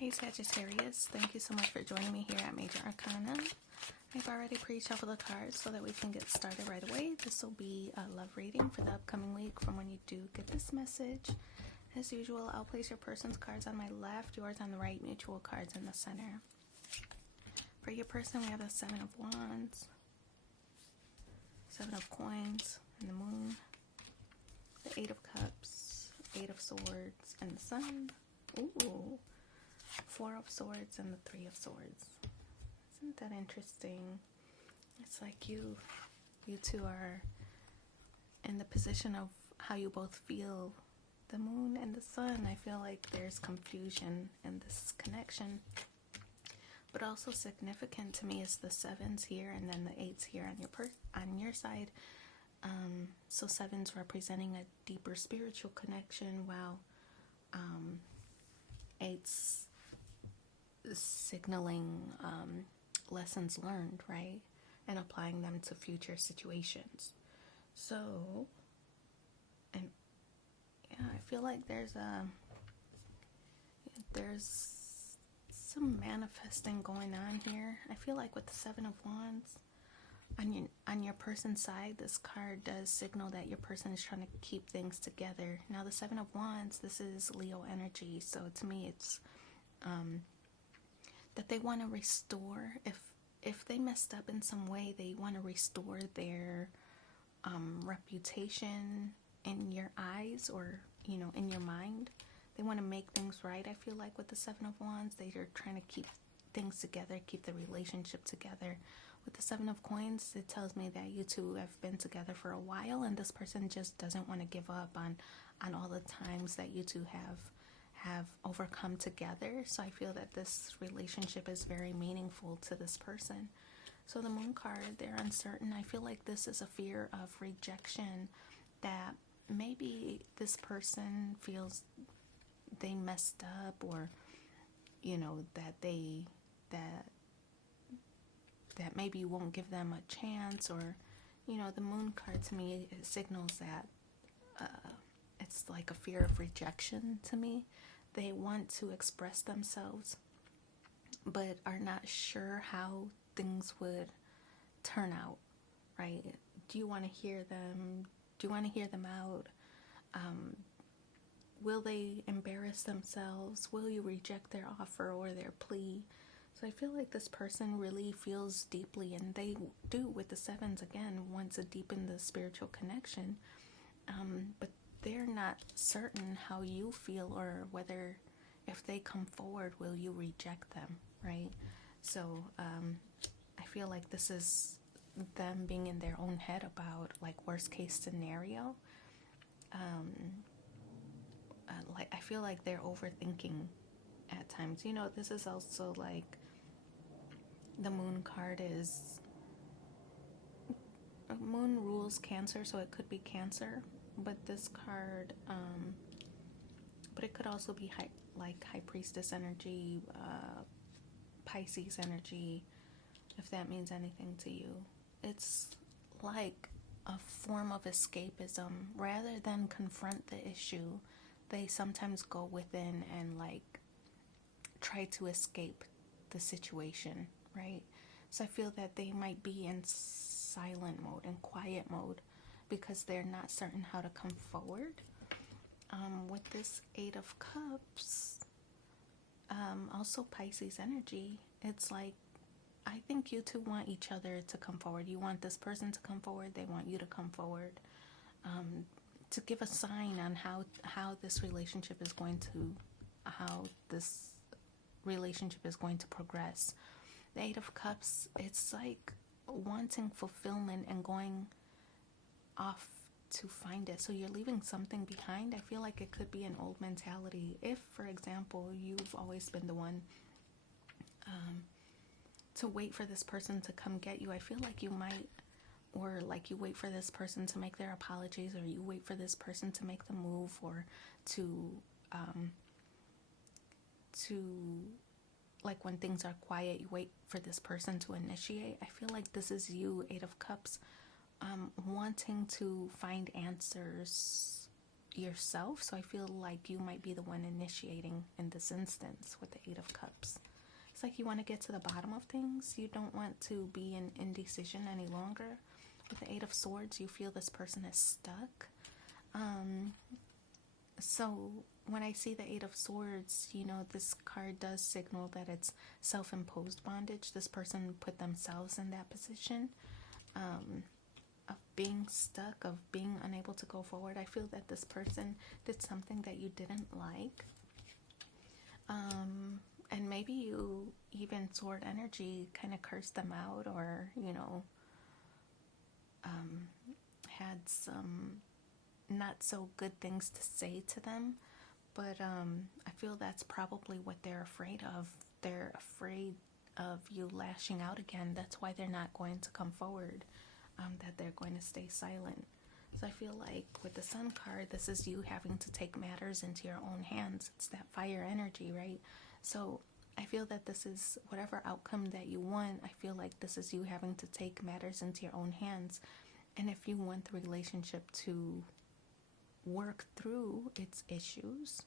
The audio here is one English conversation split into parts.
Hey Sagittarius, thank you so much for joining me here at Major Arcana. I've already pre-shuffled the cards so that we can get started right away. This will be a love reading for the upcoming week from when you do get this message. As usual, I'll place your person's cards on my left, yours on the right, mutual cards in the center. For your person, we have the Seven of Wands, Seven of Coins, and the Moon, the Eight of Cups, Eight of Swords, and the Sun. Ooh. Four of Swords and the Three of Swords. Isn't that interesting? It's like you two are in the position of how you both feel. The Moon and the Sun, I feel like there's confusion in this connection. But also significant to me is the sevens here and then the eights here on your side. So sevens representing a deeper spiritual connection, while eights signaling lessons learned, right? And applying them to future situations. So, and yeah, I feel like there's some manifesting going on here. I feel like with the Seven of Wands, on your person's side, this card does signal that your person is trying to keep things together. Now, the Seven of Wands, this is Leo energy, so to me, it's that they want to restore. If they messed up in some way, they want to restore their reputation in your eyes, or in your mind. They want to make things right. I feel like with the Seven of Wands, they are trying to keep things together, keep the relationship together. With the Seven of Coins, it tells me that you two have been together for a while, and this person just doesn't want to give up on all the times that you two have overcome together. So I feel that this relationship is very meaningful to this person. So the Moon card, they're uncertain. I feel like this is a fear of rejection, that maybe this person feels they messed up, or that maybe you won't give them a chance, or the Moon card to me, it signals that it's like a fear of rejection to me. They want to express themselves, but are not sure how things would turn out, right? Do you want to hear them? Do you want to hear them out? Will they embarrass themselves? Will you reject their offer or their plea? So I feel like this person really feels deeply, and they do with the sevens again, want to deepen the spiritual connection. But they're not certain how you feel, or whether if they come forward, will you reject them, right? So I feel like this is them being in their own head about like worst case scenario. Like I feel like they're overthinking at times. This is also like the Moon card is Moon rules Cancer, so it could be Cancer. But this card, but it could also be High Priestess energy, Pisces energy, if that means anything to you. It's like a form of escapism. Rather than confront the issue, they sometimes go within and like try to escape the situation, right? So I feel that they might be in silent mode and quiet mode, because they're not certain how to come forward. With this Eight of Cups, also Pisces energy, it's like, I think you two want each other to come forward. You want this person to come forward. They want you to come forward, to give a sign on how this relationship is going to progress. The Eight of Cups, it's like wanting fulfillment and going off to find it. So you're leaving something behind. I feel like it could be an old mentality. If, for example, you've always been the one to wait for this person to come get you, I feel like you might, or like you wait for this person to make their apologies, or you wait for this person to make the move, or to like when things are quiet, you wait for this person to initiate. I feel like this is you, Eight of Cups, wanting to find answers yourself. So I feel like you might be the one initiating in this instance with the Eight of Cups. It's like you want to get to the bottom of things. You don't want to be in indecision any longer. With the Eight of Swords, you feel this person is stuck. So when I see the Eight of Swords, you know, this card does signal that it's self-imposed bondage. This person put themselves in that position of being stuck, of being unable to go forward. I feel that this person did something that you didn't like. And maybe you even, sword energy, kind of cursed them out, or, you know, had some not so good things to say to them. But I feel that's probably what they're afraid of. They're afraid of you lashing out again. That's why they're not going to come forward, that they're going to stay silent. So I feel like with the Sun card, this is you having to take matters into your own hands. It's that fire energy, right? So I feel that this is whatever outcome that you want. I feel like this is you having to take matters into your own hands. And if you want the relationship to work through its issues,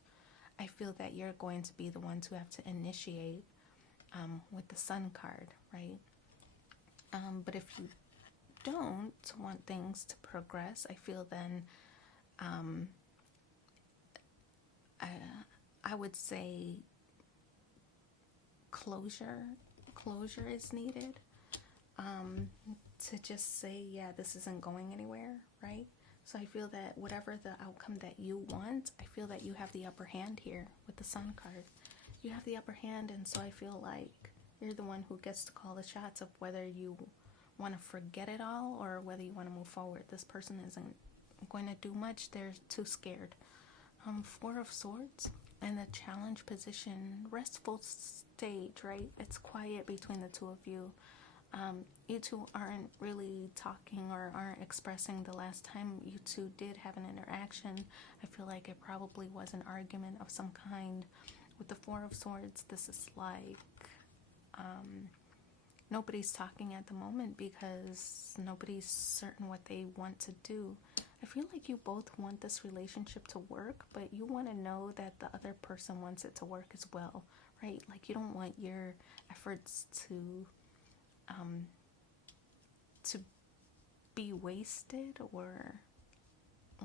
I feel that you're going to be the one to have to initiate with the Sun card, right? But if you don't want things to progress, I feel then I would say closure is needed, to just say, yeah, this isn't going anywhere, right? So I feel that whatever the outcome that you want, I feel that you have the upper hand here with the Sun card. You have the upper hand, and so I feel like you're the one who gets to call the shots of whether you want to forget it all or whether you want to move forward. This person isn't going to do much. They're too scared. Four of Swords and the challenge position, restful stage, right? It's quiet between the two of you. You two aren't really talking or aren't expressing. The last time you two did have an interaction, I feel like it probably was an argument of some kind. With the Four of Swords, this is like nobody's talking at the moment because nobody's certain what they want to do. I feel like you both want this relationship to work, but you want to know that the other person wants it to work as well, right? Like you don't want your efforts to be wasted or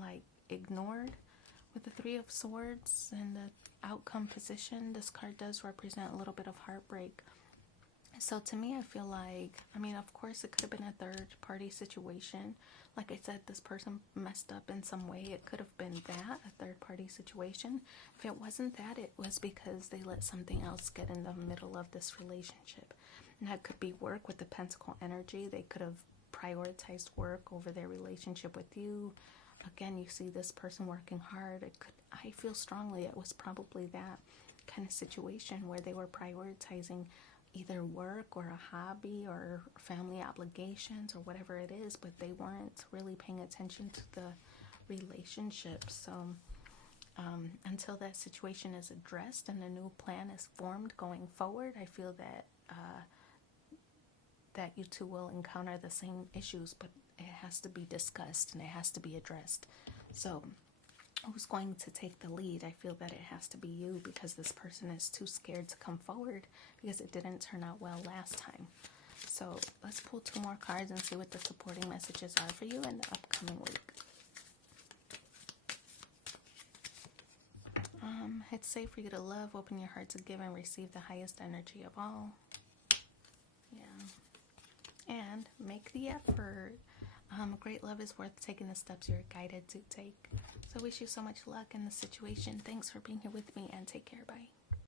like ignored. With the Three of Swords and the outcome position, this card does represent a little bit of heartbreak. So to me, I feel like, I mean, of course it could have been a third party situation. Like I said, this person messed up in some way. It could have been that, a third party situation. If it wasn't that, it was because they let something else get in the middle of this relationship. And that could be work with the Pentacle energy. They could have prioritized work over their relationship with you. Again, you see this person working hard. I feel strongly it was probably that kind of situation where they were prioritizing either work or a hobby or family obligations or whatever it is, but they weren't really paying attention to the relationship. So until that situation is addressed and a new plan is formed going forward, I feel that that you two will encounter the same issues, but it has to be discussed and it has to be addressed. So who's going to take the lead? I feel that it has to be you, because this person is too scared to come forward because it didn't turn out well last time. So let's pull two more cards and see what the supporting messages are for you in the upcoming week. It's safe for you to love, open your heart to give, and receive the highest energy of all. Yeah. And make the effort. Great love is worth taking the steps you're guided to take. So I wish you so much luck in the situation. Thanks for being here with me, and take care. Bye.